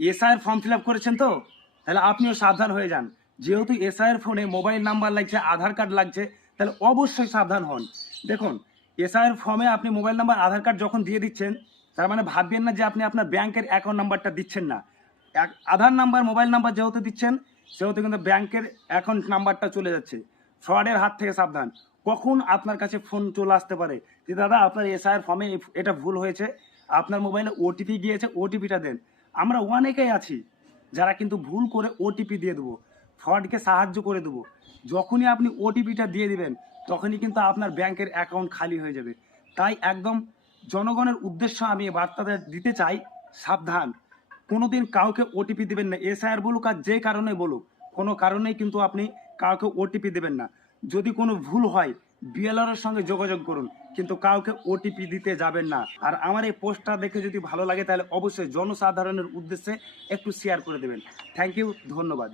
এসআইয়ের form fill up করেছেন তো, তাহলে আপনিও সাবধান হয়ে যান। যেহেতু এসআইয়ের ফোনে মোবাইল নাম্বার লাগছে, আধার কার্ড লাগছে, তাহলে অবশ্যই সাবধান হন। দেখুন, এসআইয়ের ফর্মে আপনি মোবাইল নাম্বার আধার কার্ড যখন দিয়ে দিচ্ছেন, তার মানে ভাববেন না যে আপনি আপনার ব্যাংকের অ্যাকাউন্ট নাম্বারটা দিচ্ছেন না। আধার নাম্বার মোবাইল নাম্বার যেহেতু দিচ্ছেন, সেহেতু কিন্তু ব্যাংকের অ্যাকাউন্ট নাম্বারটা চলে যাচ্ছে। ফ্রডের হাত থেকে সাবধান। কখন আপনার কাছে ফোন চলে আসতে পারে যে দাদা আপনার এসআইয়ের ফর্মে এটা ভুল হয়েছে, আপনার মোবাইলে ওটিপি গিয়েছে, ওটিপিটা দেন। আমরা অনেকেই আছি যারা কিন্তু ভুল করে ওটিপি দিয়ে দেবো, ফ্রডকে সাহায্য করে দেবো। যখনই আপনি ওটিপিটা দিয়ে দিবেন, তখনই কিন্তু আপনার ব্যাংকের অ্যাকাউন্ট খালি হয়ে যাবে। তাই একদম জনগণের উদ্দেশ্য আমি এই বার্তাটা দিতে চাই, সাবধান। কোনোদিন কাউকে ওটিপি দিবেন না, এসআইআর বলুক আর যে কারণে বলুক, কোনো কারণেই কিন্তু আপনি কাউকে ওটিপি দেবেন না। যদি কোনো ভুল হয়, বিএলআর সঙ্গে যোগাযোগ করুন, কিন্তু কাউকে ওটিপি দিতে যাবেন না। আর আমার এই পোস্টটা দেখে যদি ভালো লাগে, তাহলে অবশ্যই জনসাধারণের উদ্দেশ্যে একটু শেয়ার করে দেবেন। থ্যাংক ইউ, ধন্যবাদ।